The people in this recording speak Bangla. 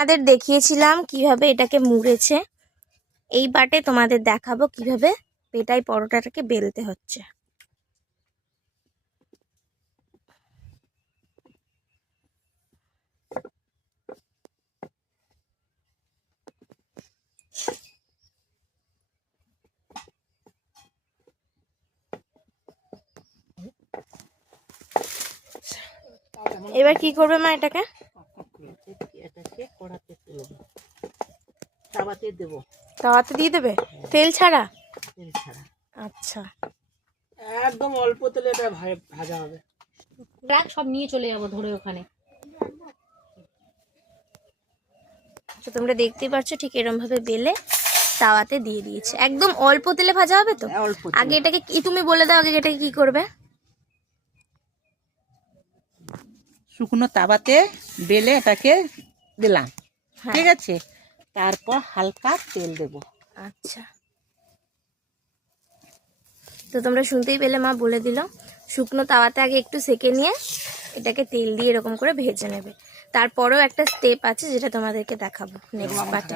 তোমাদের দেখিয়েছিলাম কিভাবে এটাকে মুড়েছে, এই বাটে তোমাদের দেখাবো কিভাবে পেটাই পরোটাটাকে বেলতে হচ্ছে। এবার কি করবে মা এটাকে? এটাকে কড়াতে তুলব, তাওয়াতে দেবো। তাওয়াতে দিয়ে দেবে তেল ছাড়া? তেল ছাড়া, আচ্ছা, একদম অল্প তেলে এটা ভাজা হবে। রাখ, সব নিয়ে চলে যাবো ধরে ওখানে। তো তোমরা দেখতেই পাচ্ছ ঠিক এরকম ভাবে বেলে তাওয়াতে দিয়ে দিয়েছে। একদম অল্প তেলে ভাজা হবে তো? অল্প আগে এটাকে কি তুমি বলে দাও, আগে এটাকে কি করবে? শুকনো তাওয়াতে বেলে এটাকে দিলাম, হ্যাঁ। ঠিক আছে। তারপর হালকা তেল দেব। আচ্ছা, তো তোমরা শুনতেই পেলে, মা বলে দিল শুকনো তাওয়াতে আগে একটু সেকে নিয়ে এটাকে তেল দিয়ে এরকম করে ভেজে নেবে। তারপরেও একটা স্টেপ আছে যেটা তোমাদেরকে দেখাবো নেক্সট পার্টে।